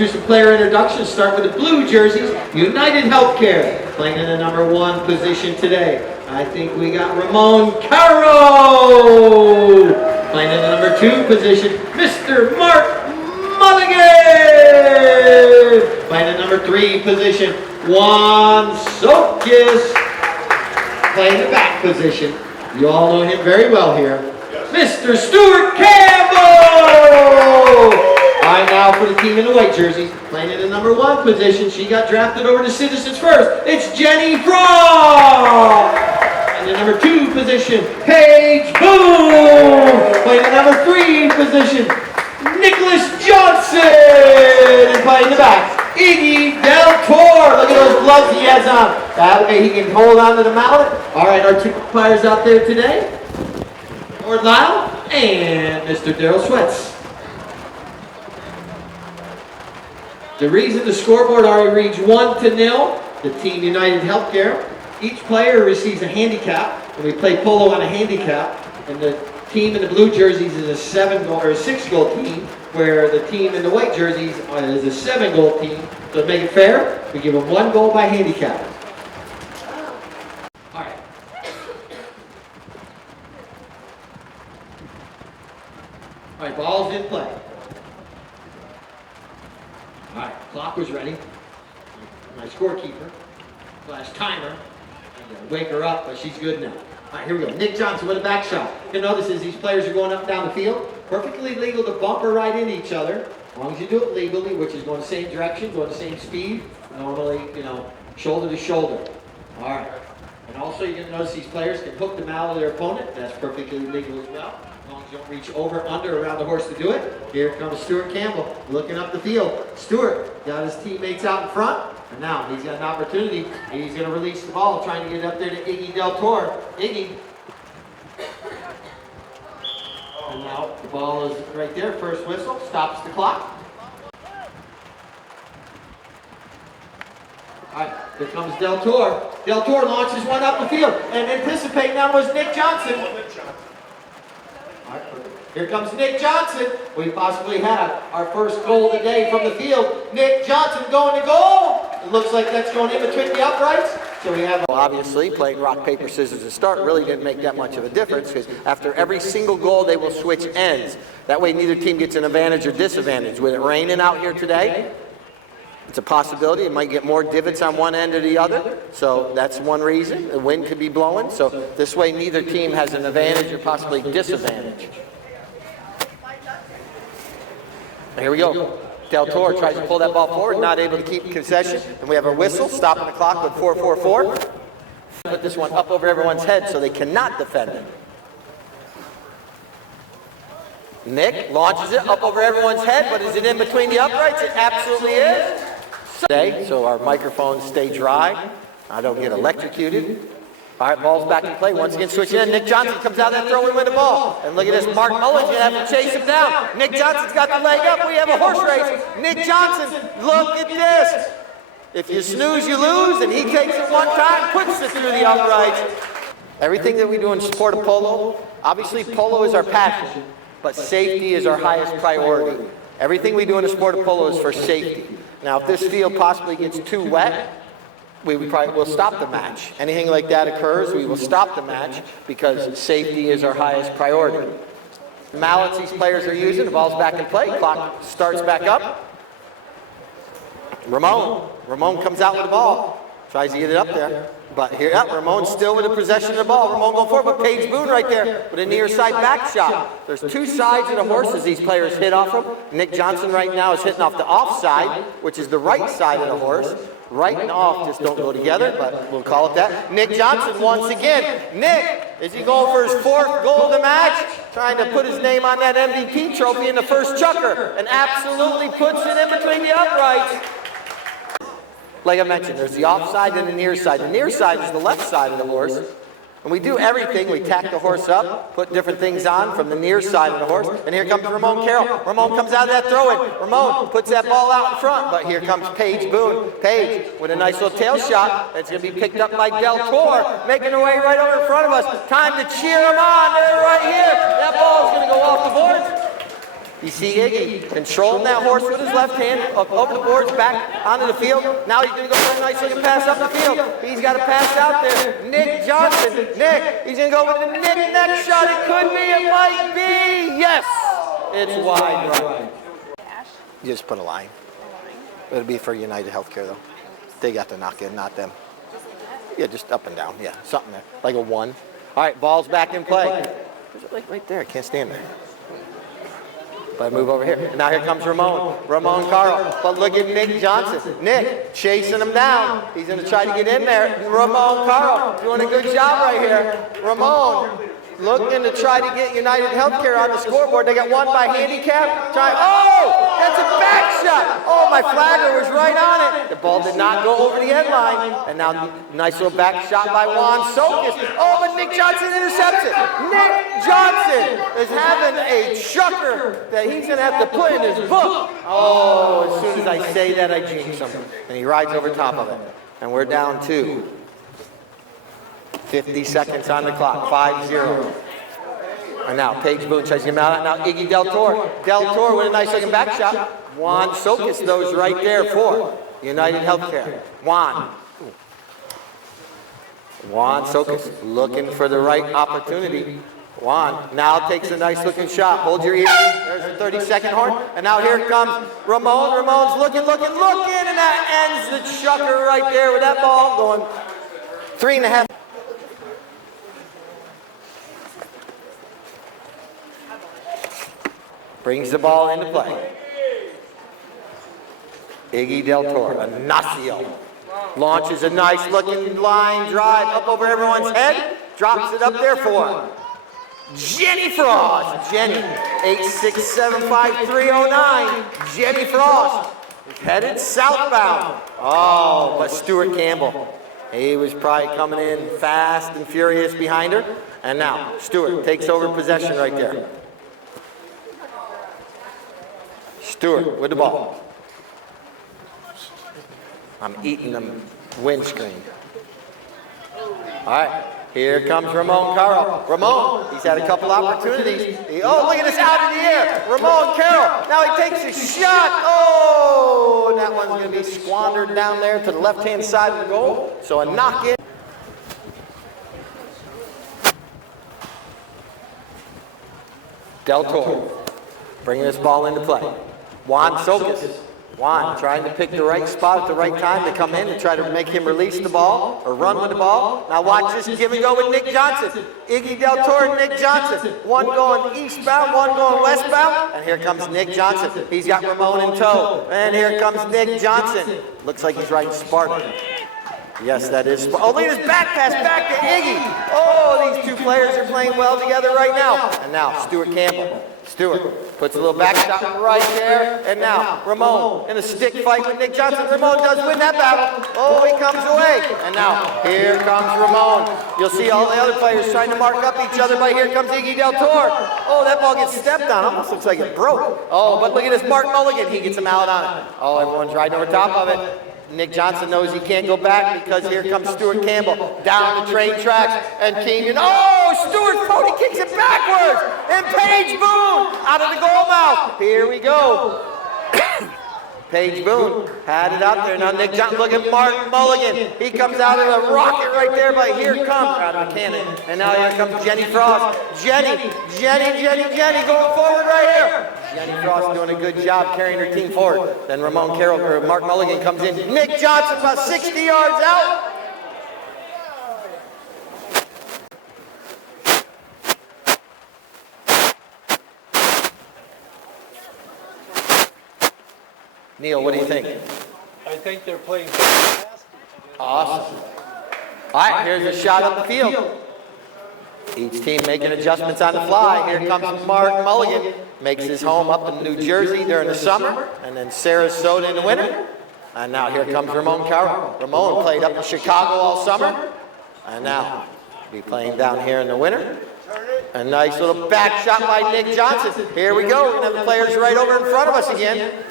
do some player introductions. Start with the blue jerseys. United Healthcare playing in the number 1 position today. I think we got Ramon Caro playing in the number 2 position. Mr. Mark Mulligan playing in the number 3 position. Juan Sokis playing the back position. You all know him very well here. Mr. Stuart Campbell! All right, now for the team in the white jerseys, playing in the number 1 position. She got drafted over to Citizens first. It's Jenny Frog! In the number 2 position, Paige Boone! Playing the number 3 position, Nicholas Johnson! And playing the back, Iggy Del Toro. Look at those gloves he has on. That way he can hold on to the mallet. All right, our 2 players out there today, Lord Lyle and Mr. Daryl Sweats. The reason the scoreboard already reads 1-0, the Team United Healthcare. Each player receives a handicap, and we play polo on a handicap. And the team in the blue jerseys is a 7-goal or a 6-goal team, where the team in the white jerseys is a 7-goal team. So to make it fair, we give them 1 goal by handicap. All right. All right, ball's in play. All right, clock was ready. My scorekeeper / timer. Wake her up, but she's good now. All right, here we go. Nick Johnson with a back shot. You notice as these players are going up and down the field, perfectly legal to bump or right into each other, as long as you do it legally, which is going the same direction, going the same speed, normally, shoulder to shoulder. All right. And also you're going to notice these players can hook the mallet of their opponent. That's perfectly legal as well. As long as you don't reach over, under, around the horse to do it. Here comes Stuart Campbell looking up the field. Stuart got his teammates out in front. And now he's got an opportunity. He's going to release the ball, trying to get it up there to Iggy Del Toro. Iggy. And now the ball is right there. First whistle. Stops the clock. All right, here comes Del Toro. Del Toro launches one up the field. And anticipating now was Nick Johnson. All right, here comes Nick Johnson. We possibly have our first goal of the day from the field. Nick Johnson going to goal. It looks like that's going in between the uprights. So we have, obviously, playing rock, paper, scissors to start really didn't make that much of a difference, because after every single goal, they will switch ends. That way, neither team gets an advantage or disadvantage. With it raining out here today, it's a possibility. It might get more divots on one end or the other. So that's one reason. The wind could be blowing. So this way, neither team has an advantage or possibly disadvantage. Here we go. Del Toro tries to pull that ball forward, not able to keep concession. And we have a whistle, stopping the clock with 4-4-4. Put this one up over everyone's head so they cannot defend it. Nick launches it up over everyone's head, but is it in between the uprights? It absolutely is. So our microphones stay dry. I don't get electrocuted. All right, ball's back in play. Once again, switching in. Nick Johnson comes out that throw and win the ball. And look at this. Mark Mullen's going to have to chase him down. Nick Johnson's got the leg up. We have a horse race. Nick Johnson, look at this. If you snooze, you lose. And he takes it one time, puts it through the uprights. Everything that we do in sport of polo, obviously polo is our passion, but safety is our highest priority. Everything we do in the sport of polo is for safety. Now, if this field possibly gets too wet, we probably will stop the match. Anything like that occurs, we will stop the match because safety is our highest priority. Mallets these players are using, the ball's back in play, clock starts back up. Ramon comes out with the ball, tries to get it up there. But here, Ramon's still with the possession of the ball. Ramon going forward, but Paige Boone right there with a near side back shot. There's two sides of the horses these players hit off of. Nick Johnson right now is hitting off the off side, which is the right side of the horse. Right and off just don't go together, but we'll call it that. Nick Johnson once again. Nick, is he going for his fourth goal of the match? Trying to put his name on that MVP trophy in the first chucker, and absolutely puts it in between the uprights. Like I mentioned, there's the offside and the near side. The near side is the left side of the horse. And we do everything. We tack the horse up, put different things on from the near side of the horse. And here comes Ramon Carroll. Ramon comes out of that throw-in. Ramon puts that ball out in front. But here comes Paige Boone. Paige with a nice little tail shot. That's going to be picked up by Del Toro, making her way right over in front of us. Time to cheer him on. They're right here. That ball is going to go off the board. You see Iggy controlling that horse with his left hand, up over the boards, back onto the field. Now he's going to go for a nice looking pass up the field. He's got a pass out there. Nick Johnson. Nick, he's going to go with the Nick next shot. It could be, it might be. Yes, it's wide right. You just put a line. It'll be for United Healthcare though. They got to knock in, not them. Yeah, just up and down. Yeah, something there. Like a 1. All right, ball's back in play. There's a like right there. I can't stand there. But I move over here. And now here comes Ramon Carl. But look at Nick Johnson. Nick chasing him down. He's going to try to get in there. Ramon Carl doing a good job right here. Ramon looking to try to get United Healthcare on the scoreboard. They got one by handicap. Oh, that's a back shot. Oh, my flagger was right on it. The ball did not go over the end line. And now nice little back shot by Juan Sokas. Oh, but Nick Johnson intercepts it. Nick Johnson is having a chucker that he's going to have to put in his book. Oh, as soon as I say that, I jinx him. And he rides over top of it. And we're down to 50 seconds on the clock, 5-0. And now Paige Boone tries to get him out. Now Iggy Del Toro. Del Toro with a nice looking back shot. Juan Sokas those right there for United Healthcare. Juan Sokas looking for the right opportunity. Juan now takes a nice looking shot. Hold your ear. There's a 30-second horn. And now here comes Ramon. Ramon's looking, and that ends the chucker right there with that ball going 3.5. Brings the ball into play. Iggy Del Toro, Ignacio, launches a nice looking line drive up over everyone's head, drops it up there for Jenny Frost. Jenny, 8675309. Jenny Frost headed southbound. Oh, but Stuart Campbell, he was probably coming in fast and furious behind her. And now Stuart takes over possession right there. Stewart with the ball. I'm eating the windscreen. All right, here comes Ramon Carroll. Ramon, he's had a couple opportunities. Oh, look at this out in the air. Ramon Carroll, now he takes a shot. Oh, and that one's going to be squandered down there to the left-hand side of the goal. So a knock in. Del Toro bringing this ball into play. Juan Sokas. Juan trying to pick the right spot at the right time to come in and try to make him release the ball or run with the ball. Now watch this give and go with Nick Johnson. Iggy Del Toro and Nick Johnson. One going eastbound, one going westbound. And here comes Nick Johnson. He's got Ramon in tow. And here comes Nick Johnson. Looks like he's riding Spartan. Yes, that is. Oh, look at his back pass back to Iggy. Oh, these two players are playing well together right now. And now Stuart Campbell. Stewart puts a little back shot right there. And now Ramon in a stick fight with Nick Johnson. Ramon does win that battle. Oh, he comes away. And now here comes Ramon. You'll see all the other players trying to mark up each other, but here comes Iggy Del Toro. Oh, that ball gets stepped on. Almost looks like it broke. Oh, but look at this Mark Mulligan. He gets him out on it. Oh, everyone's riding over top of it. Nick Johnson knows he can't go back because here comes Stuart Campbell down the train tracks and Kenyon. Oh, Stuart Cody kicks it backwards and Paige Boone out of the goal mouth. Here we go. Paige Boone had it out there. Now Nick Johnson, look at Mark Mulligan. He comes out of a rocket right there, but here comes out of a cannon. And now here comes Jenny Frost. Jenny going forward right here. Jenny Frost doing a good job carrying her team forward. Then Ramon Carroll or Mark Mulligan comes in. Nick Johnson about 60 yards out. Neil, what do you think? I think they're playing fantastic. Awesome. All right, here's a shot up the field. Each team making adjustments on the fly. Here comes Mark Mulligan. Makes his home up in New Jersey during the summer, and then Sarasota in the winter. And now here comes Ramon Carroll. Ramon played up in Chicago all summer, and now be playing down here in the winter. A nice little back shot by Nick Johnson. Here we go. We're gonna have the players right over in front of us again.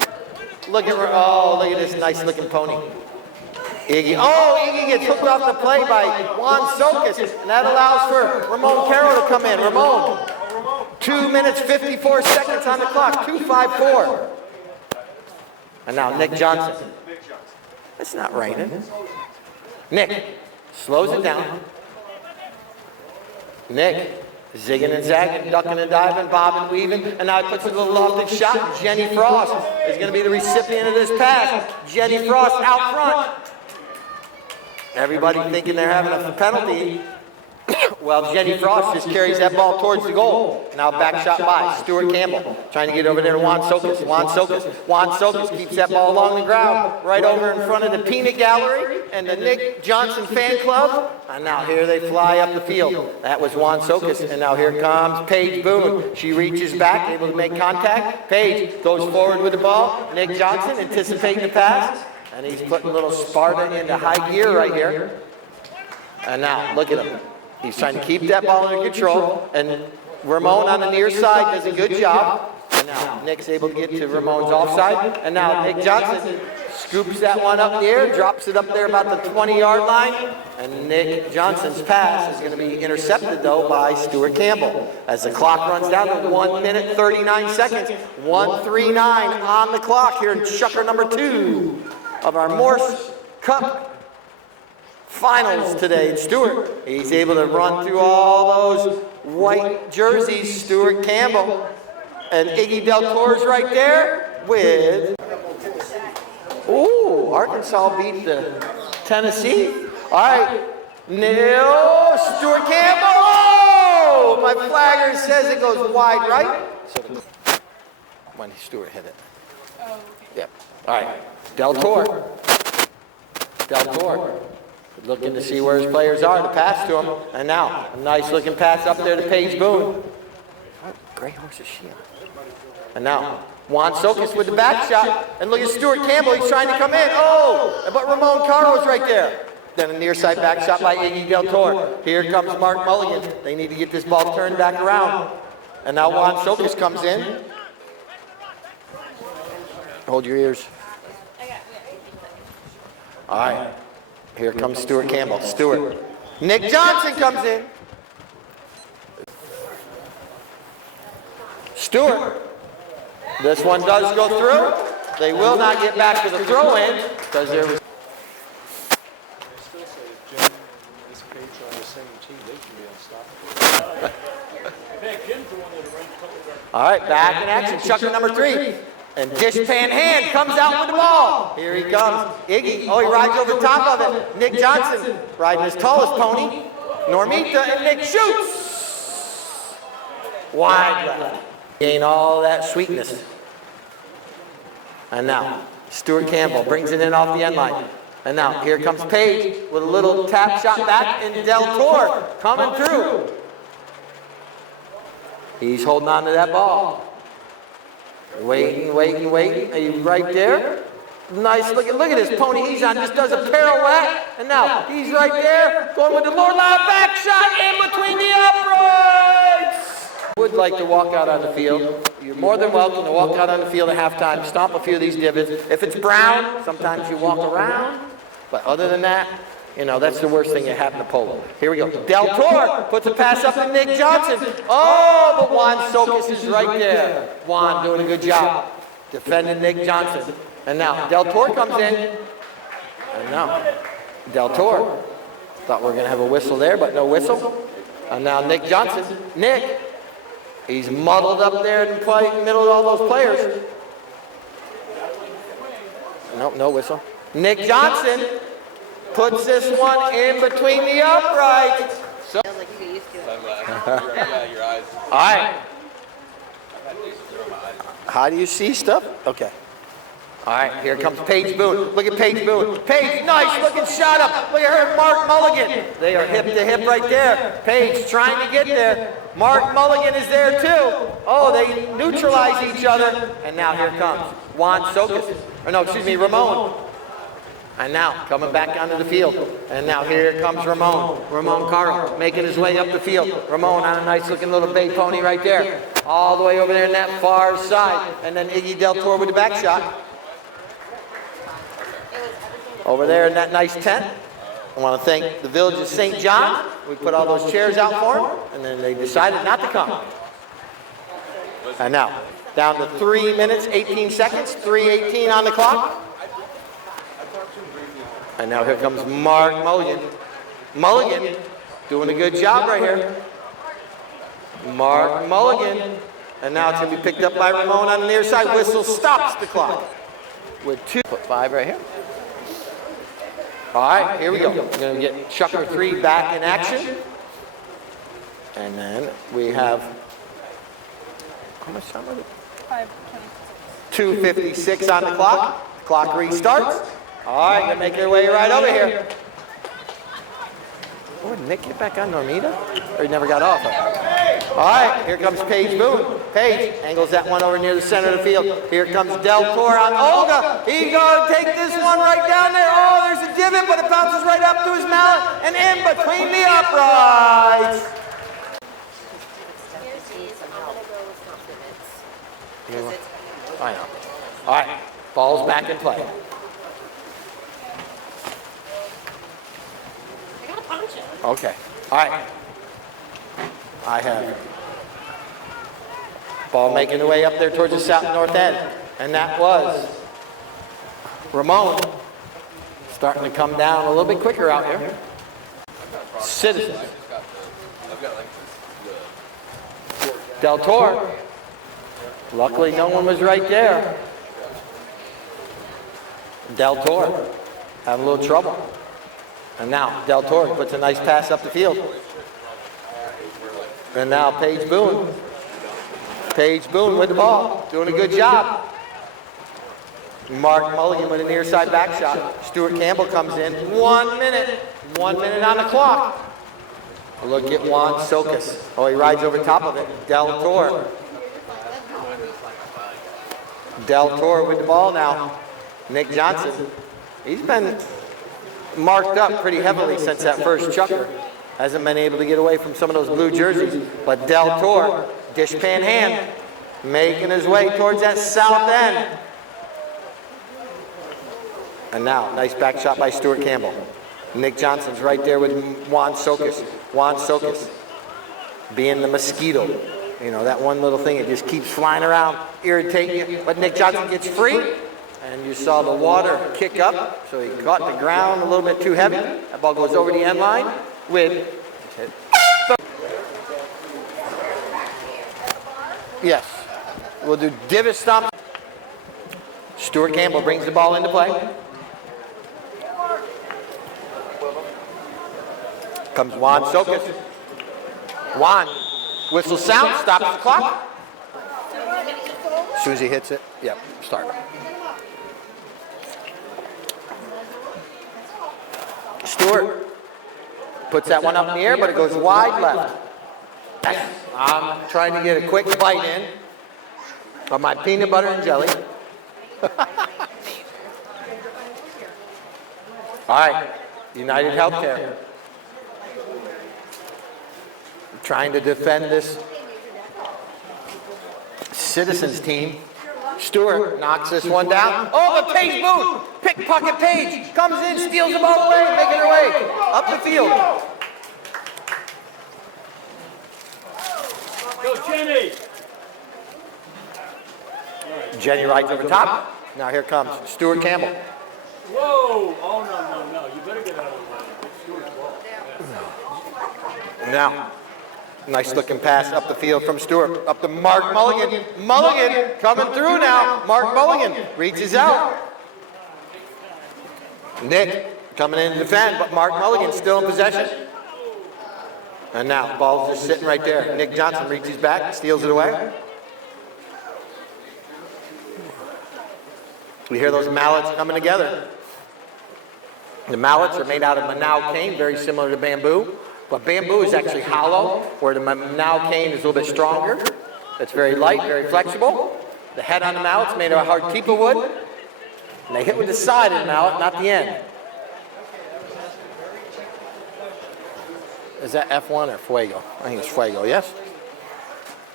Look at this nice looking pony. Iggy gets hooked off the play by Juan Sokas, and that allows for Ramon Carroll to come in. Ramon. 2 minutes, 54 seconds on the clock, 2:54. And now Nick Johnson. It's not raining. Nick slows it down. Nick zigging and zagging, ducking and diving, bobbing, weaving, and now he puts a little lofted shot. Jenny Frost is going to be the recipient of this pass. Jenny Frost out front. Everybody thinking they're having a penalty. Well, Jenny Frost just carries that ball towards the goal. Now back shot by Stuart Campbell, trying to get over there to Juan Sokas. Juan Sokas keeps that ball along the ground, right over in front of the peanut gallery and the Nick Johnson fan club. And now here they fly up the field. That was Juan Sokas, and now here comes Paige Boone. She reaches back, able to make contact. Paige goes forward with the ball. Nick Johnson anticipating the pass, and he's putting a little Sparta into high gear right here. And now look at him. He's trying to keep that ball under control, and Ramon on the near side does a good job. And now Nick's able to get to Ramon's offside, and now Nick Johnson scoops that one up in the air, drops it up there about the 20-yard line, and Nick Johnson's pass is going to be intercepted, though, by Stuart Campbell. As the clock runs down to 1 minute, 39 seconds, 1:39 on the clock here in chukker number 2 of our Morse Cup finals today. Stewart, he's able to run through all those white jerseys. Stuart Campbell and Iggy Del Toro's right there with, ooh, Arkansas beat the Tennessee. All right, Neil, Stuart Campbell, oh, my flagger says it goes wide right. So when Stewart hit it. Yep, all right, Del Toro. Looking to see where his players are to pass to him. And now, a nice looking pass up there to Paige Boone. What great horse is she on? And now, Juan Sokas with the back shot. And look at Stuart Campbell, he's trying to come in. Oh, but Ramon Carro's right there. Then a near side back shot by Iggy Del Toro. Here comes Mark Mulligan. They need to get this ball turned back around. And now Juan Sokas comes in. Hold your ears. All right. Here comes Stuart Campbell. Stuart. Nick Johnson comes in. Stuart. This one does go through. They will not get back to the throw-in because there was. They still say if Jim and this Paige are on the same team, they can be unstoppable. All right, back in action. Chukker number 3. And dishpan hand comes out with the ball. Here he comes. Iggy. Oh, he rides over the top of it. Nick Johnson riding his tallest pony. Normita and Nick shoots. Wide left. Gain all that sweetness. And now, Stuart Campbell brings it in off the end line. And now, here comes Paige with a little tap shot back, and Del Toro coming through. He's holding on to that ball. Waiting. He's right there. Nice. Look at this pony he's on. Just does a pirouette. And now he's right there. Going with the Lord Loud back shot in between the uprights. Would like to walk out on the field. You're more than welcome to walk out on the field at halftime. Stomp a few of these divots. If it's brown, sometimes you walk around. But other than that, you know, that's the worst thing that happened to Polo. Here we go. Del Toro puts a pass up to Nick Johnson. Oh, but Juan Sokas is right there. Juan doing a good job defending Nick Johnson. And now Del Toro comes in. And now Del Toro. Thought we were going to have a whistle there, but no whistle. And now Nick Johnson. Nick. He's muddled up there in the middle of all those players. Nope, no whistle. Nick Johnson puts this one in between the uprights. So, all right. How do you see stuff? Okay. All right, here comes Paige Boone. Look at Paige Boone. Paige, nice looking shot up. Look at her, Mark Mulligan. They are hip to hip right there. Paige trying to get there. Mark Mulligan is there too. Oh, they neutralize each other. And now here comes Juan Sokas. Or no, excuse me, Ramon. And now coming back onto the field. And now here comes Ramon. Ramon Carro making his way up the field. Ramon on a nice looking little bay pony right there. All the way over there in that far side. And then Iggy Del Toro with the back shot. Over there in that nice tent. I want to thank the village of St. John. We put all those chairs out for them. And then they decided not to come. And now, down to 3 minutes, 18 seconds, 3:18 on the clock. And now here comes Mark Mulligan. Mulligan doing a good job right here. Mark Mulligan. And now it's going to be picked up by Ramon on the near side. Whistle stops the clock with 2.5 right here. All right, here we go. We're going to get Chucker 3 back in action. And then we have, how much time was it? 2:56 on the clock. Clock restarts. All right, they're making their way right over here. Oh, did Nick get back on Normita? Or he never got off? All right, here comes Paige Boone. Paige angles that one over near the center of the field. Here comes Del Toro on Olga. He's going to take this one right down there. Oh, there's a divot, but it bounces right up to his mallet and in between the uprights. I know. All right, ball's back in play. Okay. All right. I have ball making the way up there towards the south north end. And that was Ramon starting to come down a little bit quicker out here. Citizens. Del Toro. Luckily no one was right there. Del Toro having a little trouble. And now Del Toro puts a nice pass up the field. And now Paige Boone. Paige Boone with the ball, doing a good job. Mark Mulligan with a near side back shot. Stuart Campbell comes in. 1 minute. 1 minute on the clock. Look at Juan Sokas. Oh, he rides over top of it. Del Toro. Del Toro with the ball now. Nick Johnson. He's been marked up pretty heavily since that first chucker. Hasn't been able to get away from some of those blue jerseys. But Del Toro, dishpan hand, making his way towards that south end. And now, nice back shot by Stuart Campbell. Nick Johnson's right there with Juan Sokas. Juan Sokas being the mosquito. You know, that one little thing, it just keeps flying around, irritating you. But Nick Johnson gets free. And you saw the water kick up, so he caught the ground a little bit too heavy. That ball goes over the end line with, yes, we'll do divot stomp. Stuart Campbell brings the ball into play. Comes Juan Sokas. Juan, whistle sound, stops the clock. As soon as he hits it, yep, start. Stewart puts that one up in the air, but it goes wide left. I'm trying to get a quick bite in of my peanut butter and jelly. All right, United Healthcare. Trying to defend this Citizens team. Stewart knocks this one down. Oh, but Paige Boone, pickpocket Paige, comes in, steals the ball away, making her way up the field. Go, Jenny! Jenny rides over top. Now here comes Stuart Campbell. Whoa! Oh, no. You better get out of the way. It's Stewart's ball. Now, nice looking pass up the field from Stewart. Up to Mark Mulligan. Mulligan coming through now. Mark Mulligan reaches out. Nick coming in to defend, but Mark Mulligan still in possession. And now, ball's just sitting right there. Nick Johnson reaches back, steals it away. We hear those mallets coming together. The mallets are made out of Manau cane, very similar to bamboo. But bamboo is actually hollow, where the Manau cane is a little bit stronger. It's very light, very flexible. The head on the mallet's made of hard teepa wood. And they hit with the side of the mallet, not the end. Is that F1 or Fuego? I think it's Fuego, yes?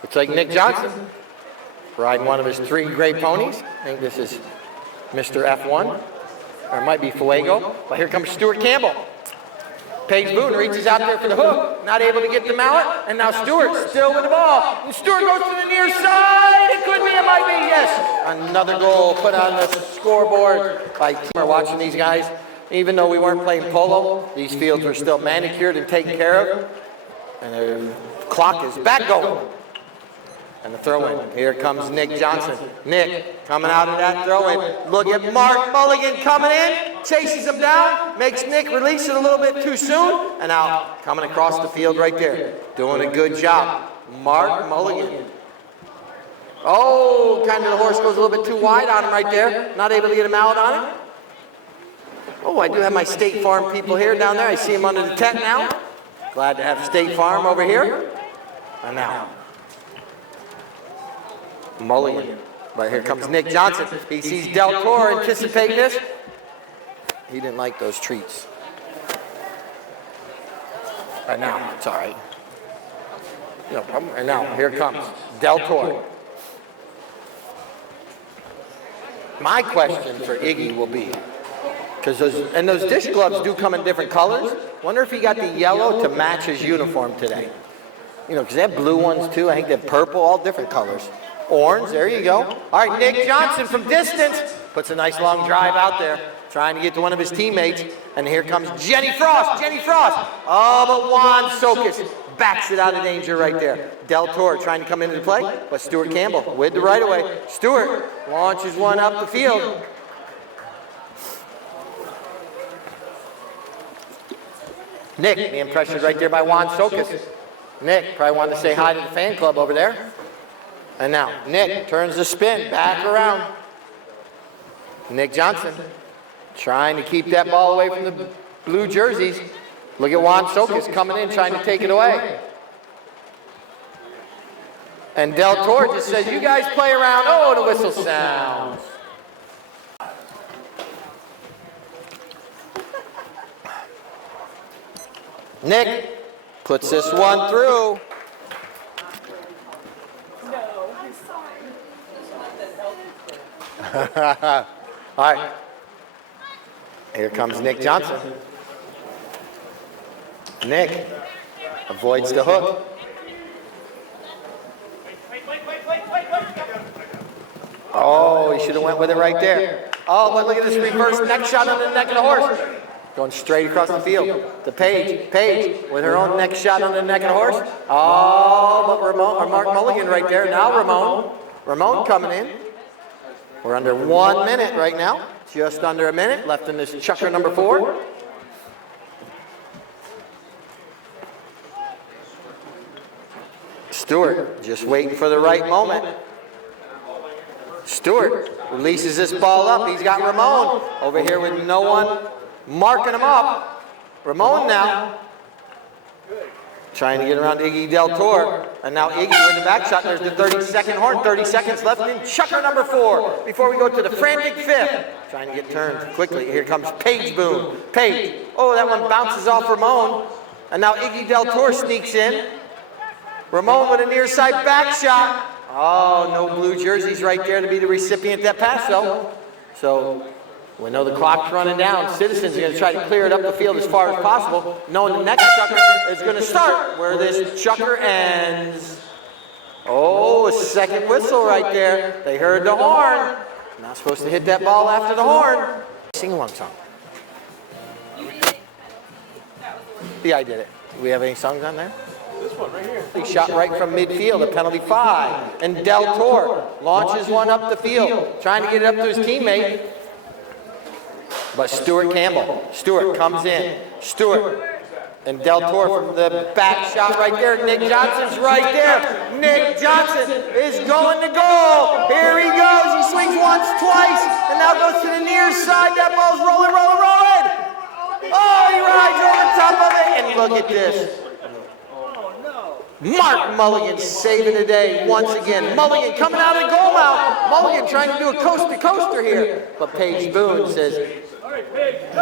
Looks like Nick Johnson riding one of his 3 gray ponies. I think this is Mr. F1, or it might be Fuego. But here comes Stuart Campbell. Paige Boone reaches out there for the hook, not able to get the mallet, and now Stewart still with the ball. And Stewart goes to the near side. It could be, it might be, yes. Another goal put on the scoreboard by team. We're watching these guys. Even though we weren't playing polo, these fields were still manicured and taken care of. And the clock is back going. And the throw-in. Here comes Nick Johnson. Nick coming out of that throw-in. Look at Mark Mulligan coming in, chases him down, makes Nick release it a little bit too soon, and now coming across the field right there. Doing a good job. Mark Mulligan. Oh, kind of the horse goes a little bit too wide on him right there. Not able to get a mallet on it. Oh, I do have my State Farm people here down there. I see him under the tent now. Glad to have State Farm over here. And now, Mulligan. But here comes Nick Johnson. He sees Del Toro anticipating this. He didn't like those treats. Right now, it's all right. No problem. And now, here comes Del Toro. My question for Iggy will be, because those dish gloves do come in different colors. Wonder if he got the yellow to match his uniform today. You know, because they have blue ones too. I think they have purple, all different colors. Orange, there you go. All right, Nick Johnson from distance puts a nice long drive out there, trying to get to one of his teammates. And here comes Jenny Frost. Jenny Frost. Oh, but Juan Sokas backs it out of danger right there. Del Toro trying to come into the play, but Stuart Campbell with the right away. Stuart launches one up the field. Nick being pressured right there by Juan Sokas. Nick probably wanted to say hi to the fan club over there. And now Nick turns the spin back around. Nick Johnson trying to keep that ball away from the blue jerseys. Look at Juan Sokas coming in trying to take it away. And Del Toro just says, you guys play around. Oh, the whistle sounds. Nick puts this one through. No, I'm sorry. All right. Here comes Nick Johnson. Nick avoids the hook. Oh, he should have went with it right there. Oh, but look at this reverse neck shot on the neck of the horse. Going straight across the field. To Paige. Paige with her own neck shot on the neck of the horse. Oh, but Mark Mulligan right there. Now Ramon. Ramon coming in. We're under 1 minute right now. Just under a minute left in this chucker number 4. Stewart just waiting for the right moment. Stewart releases this ball up. He's got Ramon over here with no one marking him up. Ramon now trying to get around Iggy Del Toro. And now Iggy with the back shot. There's the 30-second horn. 30 seconds left in chucker number 4 before we go to the frantic 5th. Trying to get turned quickly. Here comes Paige Boone. Paige. Oh, that one bounces off Ramon. And now Iggy Del Toro sneaks in. Ramon with a near side back shot. Oh, no blue jerseys right there to be the recipient of that pass, though. So we know the clock's running down. Citizens are going to try to clear it up the field as far as possible, knowing the next chucker is going to start where this chucker ends. Oh, a second whistle right there. They heard the horn. Not supposed to hit that ball after the horn. Sing along song. Yeah, I did it. Do we have any songs on there? This one right here. He shot right from midfield, a penalty 5. And Del Toro launches one up the field, trying to get it up to his teammate. But Stuart Campbell. Stuart comes in. Stuart and Del Toro from the back shot right there. Nick Johnson's right there. Nick Johnson is going to goal. Here he goes. He swings once, twice, and now goes to the near side. That ball's rolling, rolling, rolling. Oh, he rides over top of it. And look at this. Mark Mulligan saving the day once again. Mulligan coming out of the goal mouth. Mulligan trying to do a coast-to-coaster here. But Paige Boone says,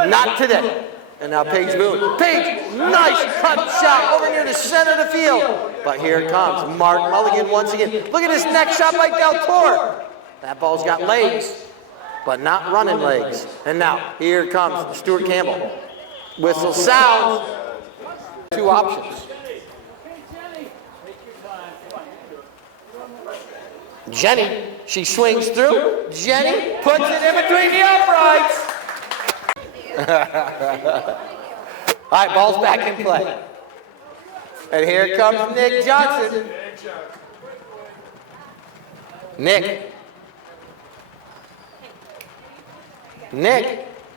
not today. And now Paige Boone. Paige, nice cut shot over near the center of the field. But here it comes. Mark Mulligan once again. Look at this neck shot by Del Toro. That ball's got legs, but not running legs. And now here comes Stuart Campbell. Whistle sounds. two options. Jenny, she swings through. Jenny puts it in between the uprights. All right, ball's back in play. And here comes Nick Johnson. Nick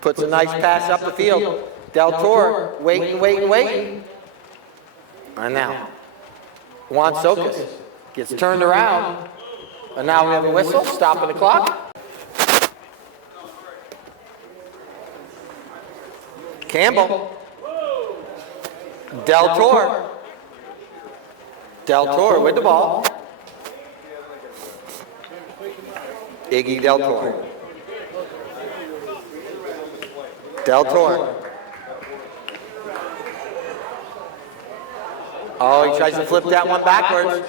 puts a nice pass up the field. Del Toro waiting. And now, Juan Socas gets turned around. And now we have a whistle, stopping the clock. Campbell. Del Toro with the ball. Iggy Del Toro. Oh, he tries to flip that one backwards.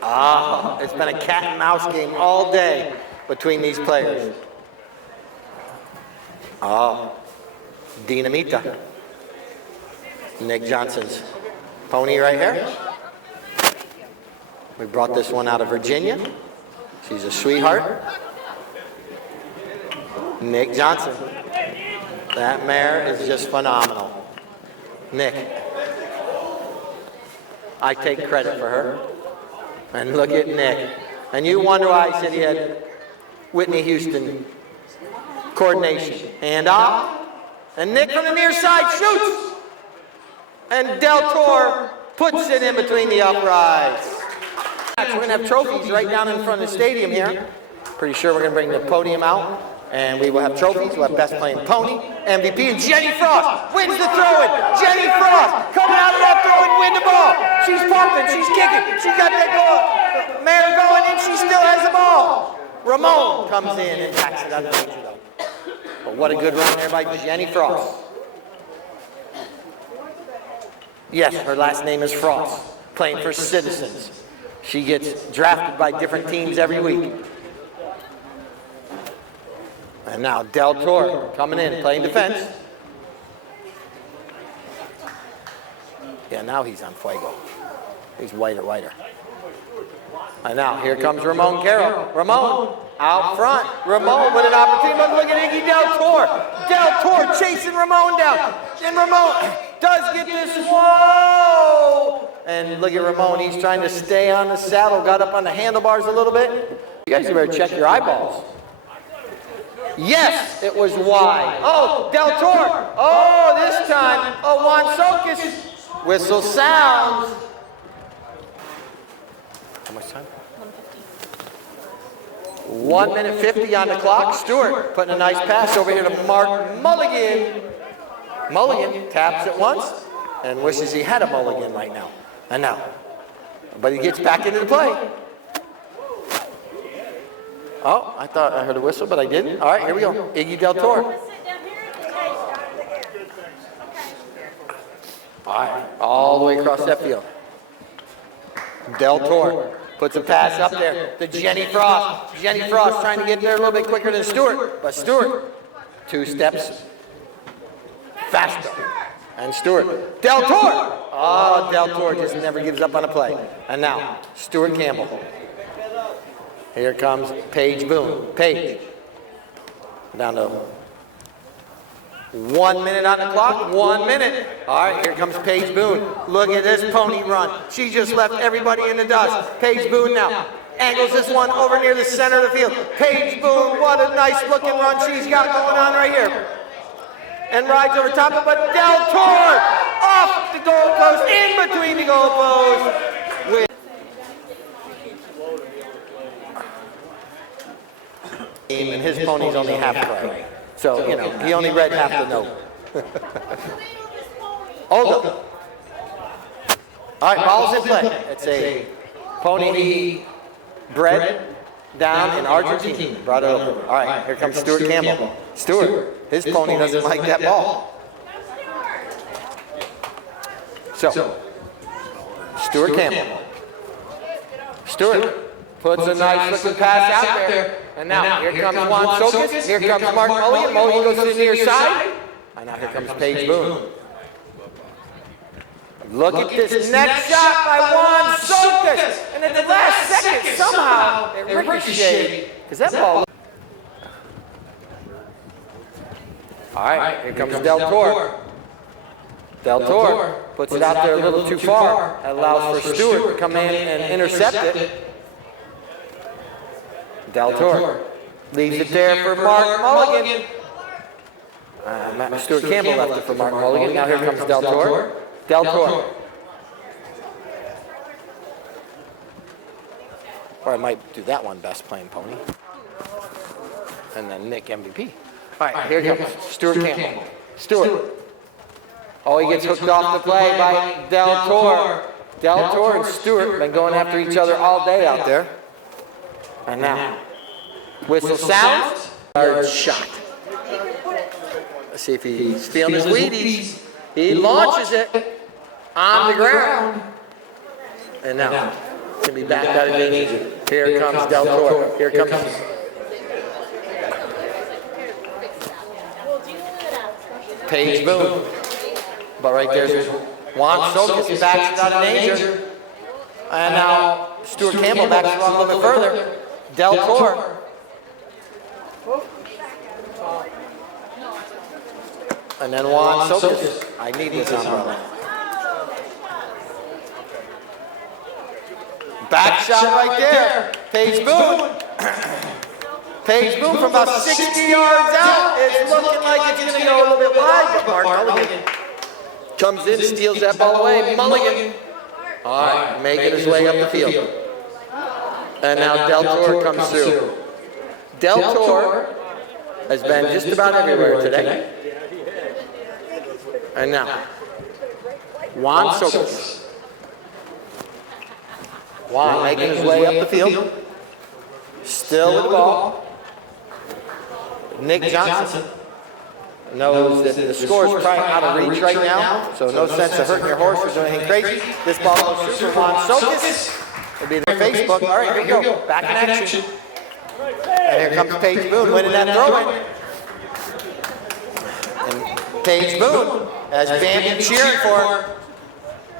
Oh, it's been a cat and mouse game all day between these players. Oh, Dinamita. Nick Johnson's pony right here. We brought this one out of Virginia. She's a sweetheart. Nick Johnson. That mare is just phenomenal. Nick. I take credit for her. And look at Nick. And you wonder why I said he had Whitney Houston coordination. And Nick from the near side shoots. And Del Toro puts it in between the uprights. We're going to have trophies right down in front of the stadium here. Pretty sure we're going to bring the podium out. And we will have trophies. We'll have best playing pony, MVP, and Jenny Frost wins the throw-in. Jenny Frost coming out of that throw-in, win the ball. She's pumping, she's kicking, she's got that mare going, and she still has the ball. Ramon comes in and backs it out of danger, though. But what a good run there by Jenny Frost. Yes, her last name is Frost, playing for Citizens. She gets drafted by different teams every week. And now Del Toro coming in, playing defense. Yeah, now he's on fuego. He's whiter. And now here comes Ramon Carroll. Ramon out front. Ramon with an opportunity. But look at Iggy Del Toro. Del Toro chasing Ramon down. And Ramon does get this. Whoa! And look at Ramon. He's trying to stay on the saddle. Got up on the handlebars a little bit. You guys better check your eyeballs. Yes, it was wide. Oh, Del Toro. Oh, this time. Oh, Juan Socas. Whistle sounds. How much time? 1 minute 50 on the clock. Stewart putting a nice pass over here to Mark Mulligan. Mulligan taps it once and wishes he had a mulligan right now. And now. But he gets back into the play. Oh, I thought I heard a whistle, but I didn't. All right, here we go. Iggy Del Toro. All right, all the way across that field. Del Toro puts a pass up there to Jenny Frost. Jenny Frost trying to get there a little bit quicker than Stewart, but Stewart 2 steps faster. And Stewart. Del Toro! Oh, Del Toro just never gives up on a play. And now, Stewart Campbell. Here comes Paige Boone. Paige. Down to 1 minute on the clock. 1 minute. All right, here comes Paige Boone. Look at this pony run. She just left everybody in the dust. Paige Boone now angles this one over near the center of the field. Paige Boone, what a nice looking run she's got going on right here. And rides over top of it, but Del Toro off the goalpost, in between the goalposts. And his pony's only half play. So, you know, he only read half the note. Olga. All right, ball's in play. It's a pony he bred down in Argentina. Brought it over. All right, here comes Stewart Campbell. Stewart, his pony doesn't like that ball. So, Stewart Campbell. Stewart puts a nice looking pass out there. And now, here comes Juan Socas. Here comes Mark Mulligan. Mulligan goes to the near side. And now here comes Paige Boone. Look at this next shot by Juan Sokas. And at the last second, somehow, it ricocheted. Because that ball... All right, here comes Del Toro. Del Toro puts it out there a little too far. That allows for Stewart to come in and intercept it. Del Toro leaves it there for Mark Mulligan. Stuart Campbell left it for Mark Mulligan. Now here comes Del Toro. Del Toro. Or I might do that one, best playing pony. And then Nick MVP. All right, here comes Stuart Campbell. Stuart. Oh, he gets hooked off the play by Del Toro. Del Toro and Stewart have been going after each other all day out there. And now, whistle sounds. Hard shot. Let's see if he's feeling his Wheaties. He launches it on the ground. And now, it's going to be back out of danger. Here comes Del Toro. Here comes... Paige Boone. But right there's Juan Sokas backs it out of danger. And now Stuart Campbell backs it a little bit further. Del Toro. And then Juan Sokas. I need this umbrella. Back shot right there. Paige Boone. Paige Boone from about 60 yards out. It's looking like it's going to go a little bit wide, but Mark Mulligan comes in, steals that ball away. Mulligan. All right, making his way up the field. And now Del Toro comes through. Del Toro has been just about everywhere today. And now, Juan Sokas. Juan making his way up the field. Still with the ball. Nick Johnson knows that the score is probably out of reach right now, so no sense of hurting your horse or doing anything crazy. This ball goes through for Juan Sokas. It'll be their Facebook. All right, here we go. Back in action. And here comes Paige Boone winning that throw-in. And Paige Boone has Bambi cheering for her.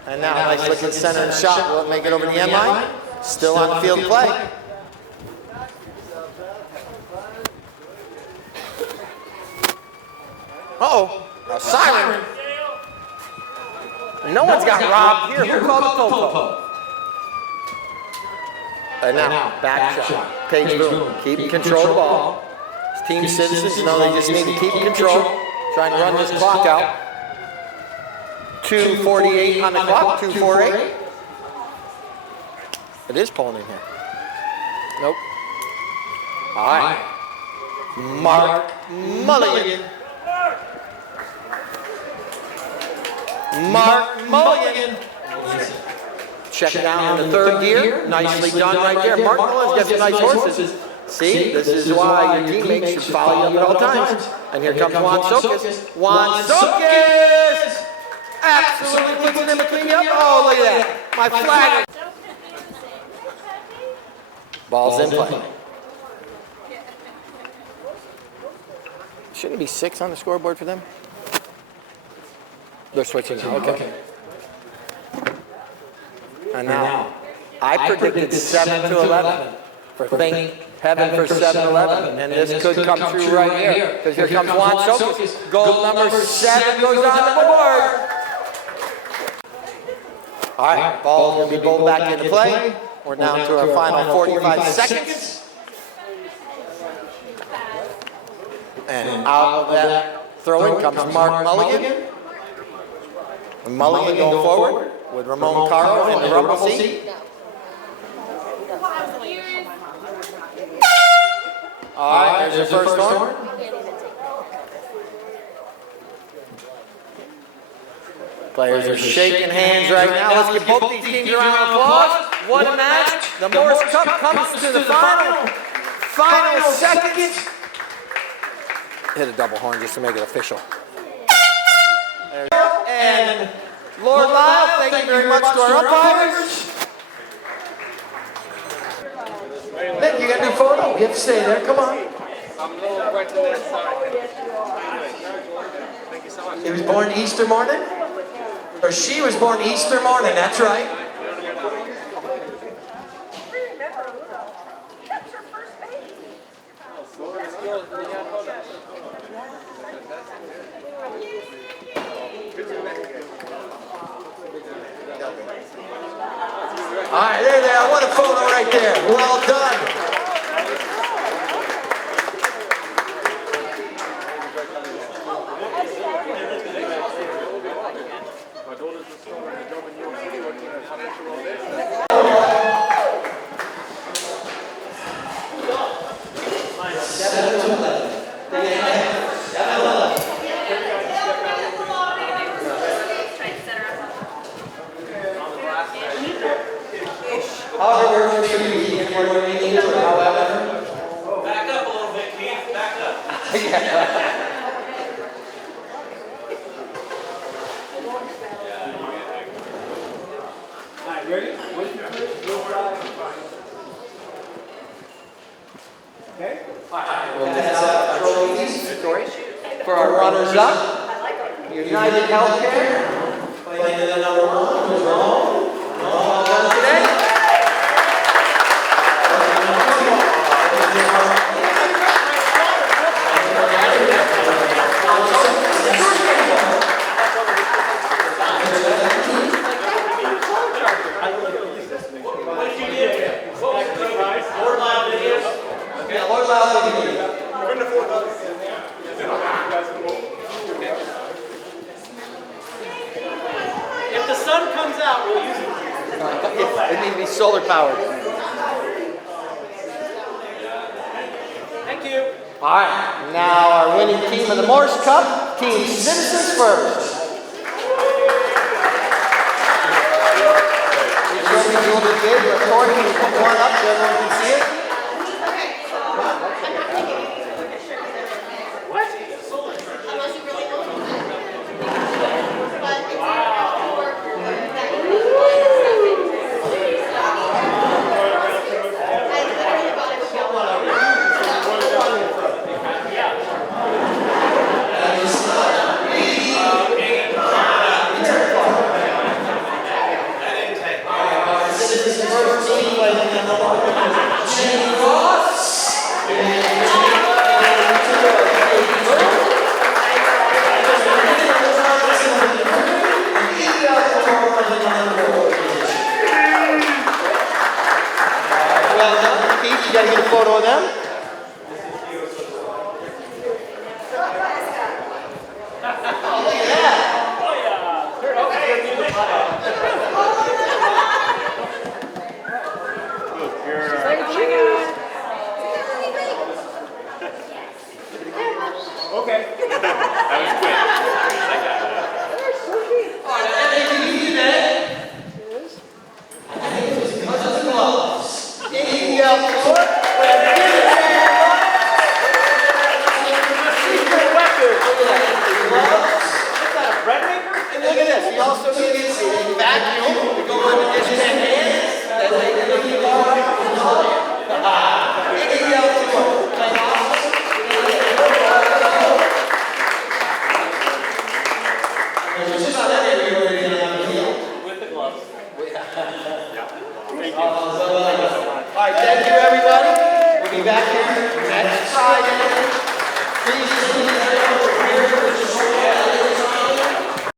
And now, nice looking center and shot. Will it make it over the end line? Still on the field play. Uh-oh, a siren. No one's got robbed here. Who called the Polo? And now, back shot. Paige Boone, keep control of the ball. Team citizens know they just need to keep control. Trying to run this clock out. 2:48 on the clock, 2:48. It is pulling in here. Nope. All right. Mark Mulligan. Mark Mulligan. Check down in the third gear. Nicely done right there. Mark Mulligan's got some nice horses. See, this is why your teammates should follow you at all times. And here comes Juan Sokas. Juan Sokas! Absolutely puts it in between you. Oh, look at that. My flag. Ball's in play. Shouldn't it be 6 on the scoreboard for them? They're switching now. Okay. And now, I predicted 7 to 11 for Think Heaven for 7-11, and this could come true right here. Because here comes Juan Sokas. Goal number 7 goes on the board. All right, ball will be bowled back into play. We're down to our final 45 seconds. And out of that throw-in comes Mark Mulligan. And Mulligan going forward with Ramon Caro in the rumble seat. All right, there's your first horn. Players are shaking hands right now. Let's give both these teams a round of applause. What a match. The Morris Cup comes to the final seconds. Hit a double horn just to make it official. There we go. And Lord Lyle, thank you very much to our umpires. Nick, you got a new photo. You have to stay there. Come on. I'm a little right to this side. Thank you so much. He was born Easter morning. Or she was born Easter morning, that's right. That's your first baby. All right, there they are. What a photo right there. Well done. However, works for you. You can work where you need to, however. Back up a little bit, Keith. Back up. Alright, ready? Okay? We'll pass out trophies for our runners up. United Healthcare. Playing to the number 1 was Ramon. Well done today. If the sun comes out, we'll use it. It needs to be solar powered. Thank you. All right, now our winning team of the Morse Cup, Team Citizens First. These trophies are a little bit big, but Corey, can you put one up so everyone can see it? Well done. Keith, you gotta get a photo of them. And look at this, he also gets a vacuum to go in the dishes and hands. That's like the cookie bar. With the gloves. All right, thank you everybody. We'll be back here next Friday.